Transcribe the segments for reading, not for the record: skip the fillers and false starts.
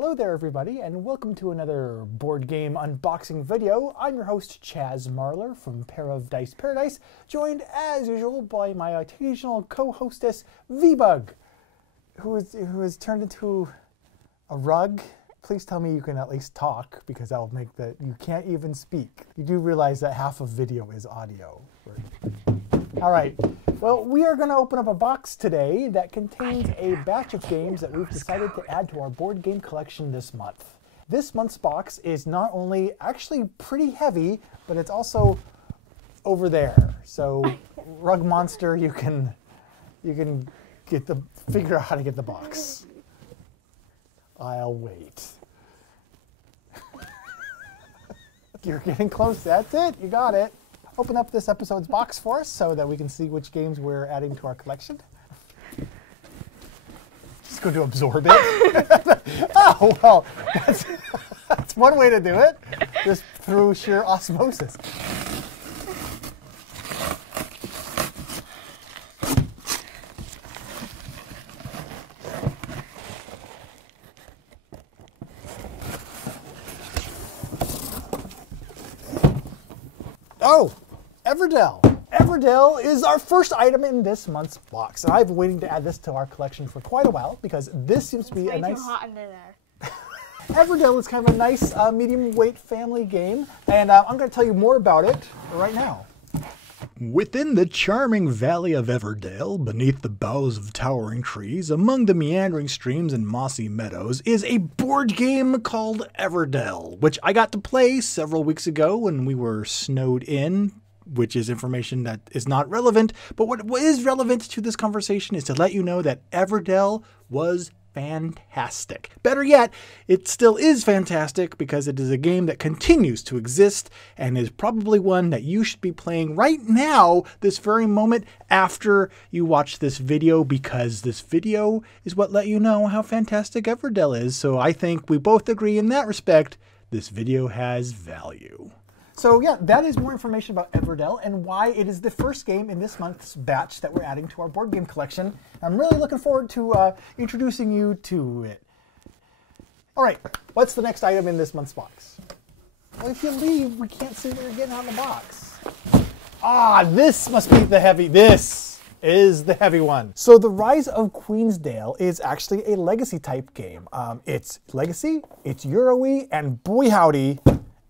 Hello there everybody, and welcome to another board game unboxing video. I'm your host Chaz Marler from Pair of Dice Paradise, joined as usual by my occasional co-hostess V-Bug, who has turned into a rug. Please tell me you can at least talk, because that'll make that you can't even speak. You do realize that half of video is audio. All right. Well, we are going to open up a box today that contains a batch of games that we've decided to add to our board game collection this month. This month's box is not only actually pretty heavy, but it's also over there. So, Rug Monster, you can figure out how to get the box. I'll wait. You're getting close. That's it. You got it. Open up this episode's box for us so that we can see which games we're adding to our collection. Just going to absorb it. Oh, well, that's one way to do it, just through sheer osmosis. Oh! Everdell. Everdell is our first item in this month's box. And I've been waiting to add this to our collection for quite a while because this seems to be a nice... It's way too hot under there. Everdell is kind of a nice medium weight family game, and I'm going to tell you more about it right now. Within the charming valley of Everdell, beneath the boughs of towering trees, among the meandering streams and mossy meadows, is a board game called Everdell, which I got to play several weeks ago when we were snowed in, which is information that is not relevant. But what is relevant to this conversation is to let you know that Everdell was fantastic. Better yet, it still is fantastic because it is a game that continues to exist and is probably one that you should be playing right now, this very moment after you watch this video, because this video is what let you know how fantastic Everdell is. So I think we both agree in that respect, this video has value. So yeah, that is more information about Everdell and why it is the first game in this month's batch that we're adding to our board game collection. I'm really looking forward to introducing you to it. All right, what's the next item in this month's box? Well, if you leave, we can't see what you're getting out of the box. Ah, this must be the heavy. This is the heavy one. So the Rise of Queensdale is actually a legacy type game. It's legacy, it's Euro-y, and boy howdy,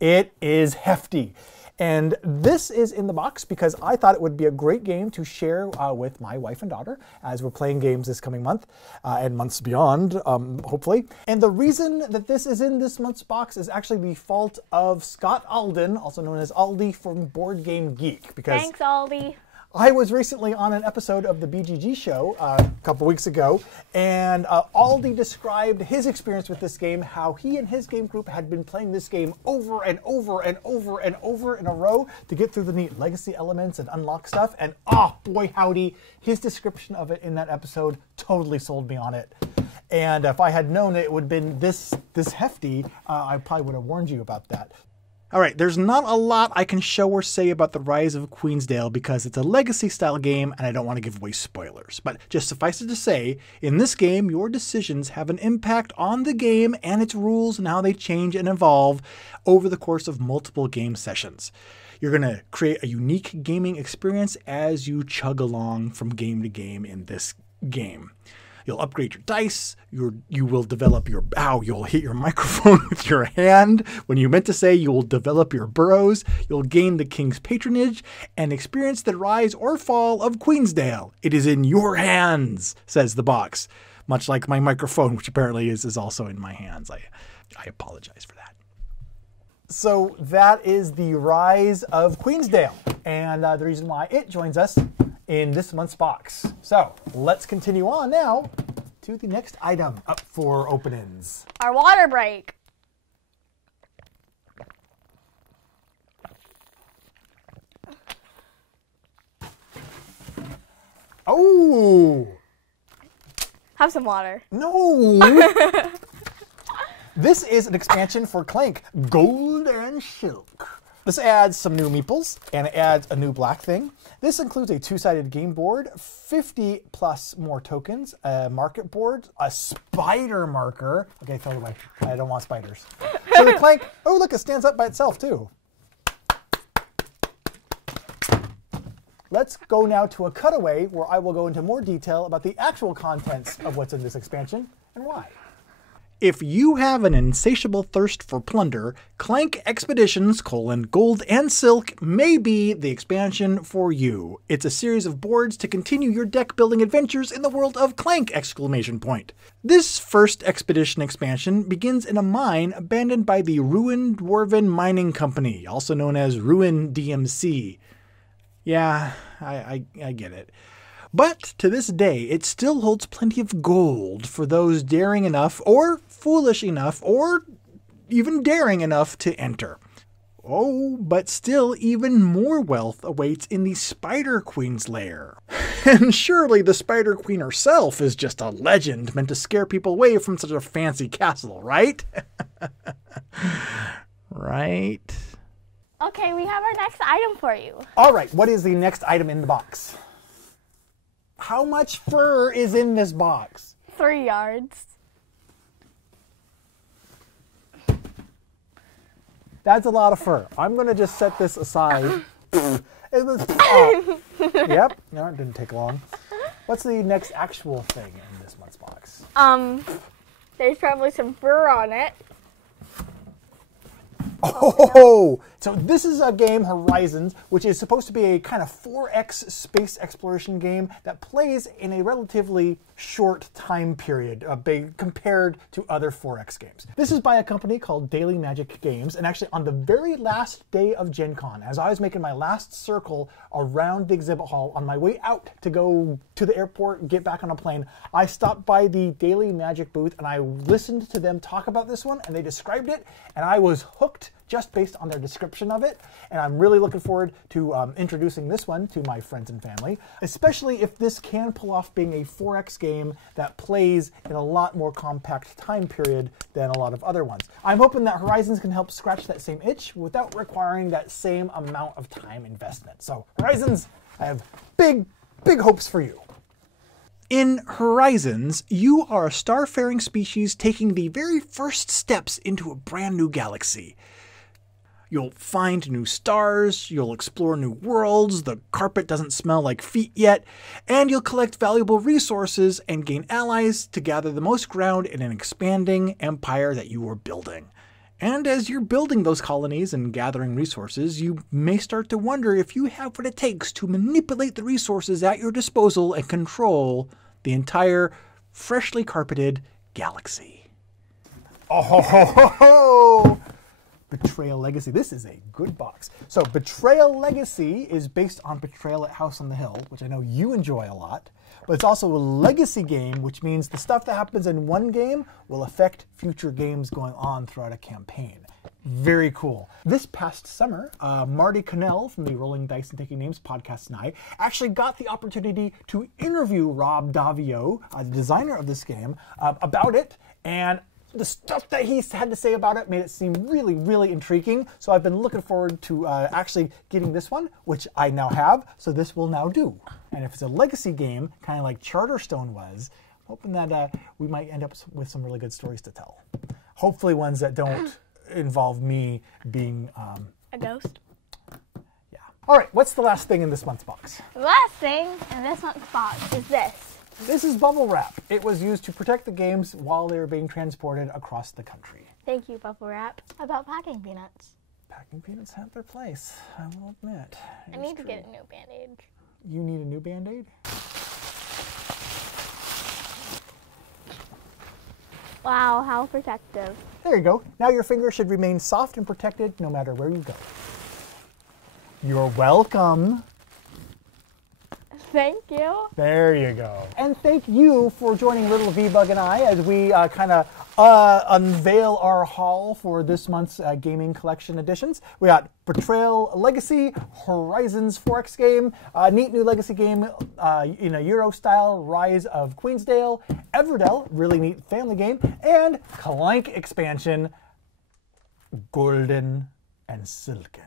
it is hefty. And this is in the box because I thought it would be a great game to share with my wife and daughter as we're playing games this coming month and months beyond, hopefully. And the reason that this is in this month's box is actually the fault of Scott Alden, also known as Aldi from Board Game Geek. Because thanks, Aldi. I was recently on an episode of the BGG show a couple weeks ago, and Aldi described his experience with this game, how he and his game group had been playing this game over and over and over and over in a row to get through the neat legacy elements and unlock stuff, and oh boy howdy, his description of it in that episode totally sold me on it. And if I had known it would have been this hefty, I probably would have warned you about that. All right, there's not a lot I can show or say about the Rise of Queensdale because it's a legacy style game and I don't want to give away spoilers. But just suffice it to say, in this game, your decisions have an impact on the game and its rules and how they change and evolve over the course of multiple game sessions. You're going to create a unique gaming experience as you chug along from game to game in this game. You'll upgrade your dice, you will develop your... Ow, you'll hit your microphone with your hand. When you meant to say you will develop your burrows, you'll gain the king's patronage, and experience the rise or fall of Queensdale. It is in your hands, says the box. Much like my microphone, which apparently is also in my hands. I apologize for that. So that is the Rise of Queensdale, and the reason why it joins us in this month's box. So let's continue on now to the next item up for open-ins. Our water break. Oh! Have some water. No! This is an expansion for Clank, Gold and Silk. This adds some new meeples, and it adds a new black thing. This includes a two-sided game board, 50 plus more tokens, a market board, a spider marker. Okay, throw it away. I don't want spiders. So the Clank, oh look, it stands up by itself too. Let's go now to a cutaway where I will go into more detail about the actual contents of what's in this expansion and why. If you have an insatiable thirst for plunder, Clank Expeditions: Gold and Silk may be the expansion for you. It's a series of boards to continue your deck building adventures in the world of Clank! This first expedition expansion begins in a mine abandoned by the Ruin Dwarven Mining Company, also known as Ruin DMC. Yeah, I get it. But to this day, it still holds plenty of gold for those daring enough, or foolish enough, or even daring enough to enter. Oh, but still even more wealth awaits in the Spider Queen's lair. And surely the Spider Queen herself is just a legend meant to scare people away from such a fancy castle, right? Right? Okay, we have our next item for you. All right, what is the next item in the box? How much fur is in this box? 3 yards. That's a lot of fur. I'm going to just set this aside. Yep, no, it didn't take long. What's the next actual thing in this month's box? There's probably some fur on it. Oh, so this is a game, Horizons, which is supposed to be a kind of 4X space exploration game that plays in a relatively short time period compared to other 4X games. This is by a company called Daily Magic Games, and actually on the very last day of Gen Con, as I was making my last circle around the exhibit hall on my way out to go to the airport and get back on a plane, I stopped by the Daily Magic booth and I listened to them talk about this one, and they described it, and I was hooked just based on their description of it. And I'm really looking forward to introducing this one to my friends and family, especially if this can pull off being a 4X game that plays in a lot more compact time period than a lot of other ones. I'm hoping that Horizons can help scratch that same itch without requiring that same amount of time investment. So Horizons, I have big, big hopes for you. In Horizons, you are a starfaring species taking the very first steps into a brand new galaxy. You'll find new stars, you'll explore new worlds, the carpet doesn't smell like feet yet, and you'll collect valuable resources and gain allies to gather the most ground in an expanding empire that you are building. And as you're building those colonies and gathering resources, you may start to wonder if you have what it takes to manipulate the resources at your disposal and control the entire freshly carpeted galaxy. Oh ho ho ho ho! Betrayal Legacy. This is a good box. So Betrayal Legacy is based on Betrayal at House on the Hill, which I know you enjoy a lot, but it's also a legacy game, which means the stuff that happens in one game will affect future games going on throughout a campaign. Very cool. This past summer, Marty Connell from the Rolling Dice and Taking Names podcast and I actually got the opportunity to interview Rob Davio, the designer of this game, about it, and the stuff that he had to say about it made it seem really, really intriguing. So I've been looking forward to actually getting this one, which I now have, so this will now do. And if it's a legacy game, kind of like Charterstone was, hoping that we might end up with some really good stories to tell. Hopefully ones that don't involve me being... A ghost. Yeah. All right, what's the last thing in this month's box? The last thing in this month's box is this. This is bubble wrap. It was used to protect the games while they were being transported across the country. Thank you, Bubble Wrap. About packing peanuts. Packing peanuts have their place, I will admit. I need to get a new Band-Aid. You need a new Band-Aid? Wow, how protective. There you go. Now your fingers should remain soft and protected no matter where you go. You're welcome. Thank you. There you go. And thank you for joining Little V-Bug and I as we kind of unveil our haul for this month's gaming collection editions. We got Betrayal Legacy, Horizons 4X game, neat new legacy game in a Euro style, Rise of Queensdale, Everdell, really neat family game, and Clank expansion, Golden and Silken.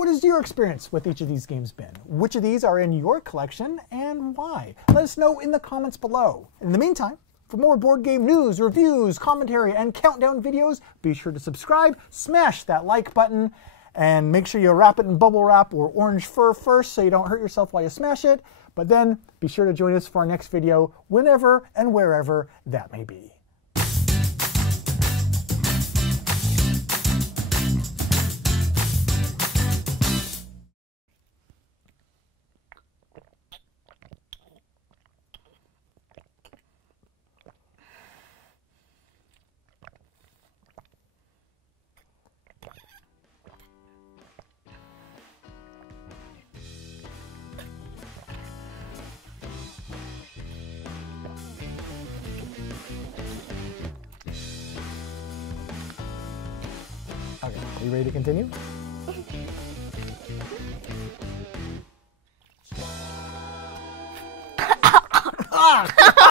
What has your experience with each of these games been? Which of these are in your collection and why? Let us know in the comments below. In the meantime, for more board game news, reviews, commentary, and countdown videos, be sure to subscribe, smash that like button, and make sure you wrap it in bubble wrap or orange fur first so you don't hurt yourself while you smash it. But then be sure to join us for our next video whenever and wherever that may be. Okay, are you ready to continue?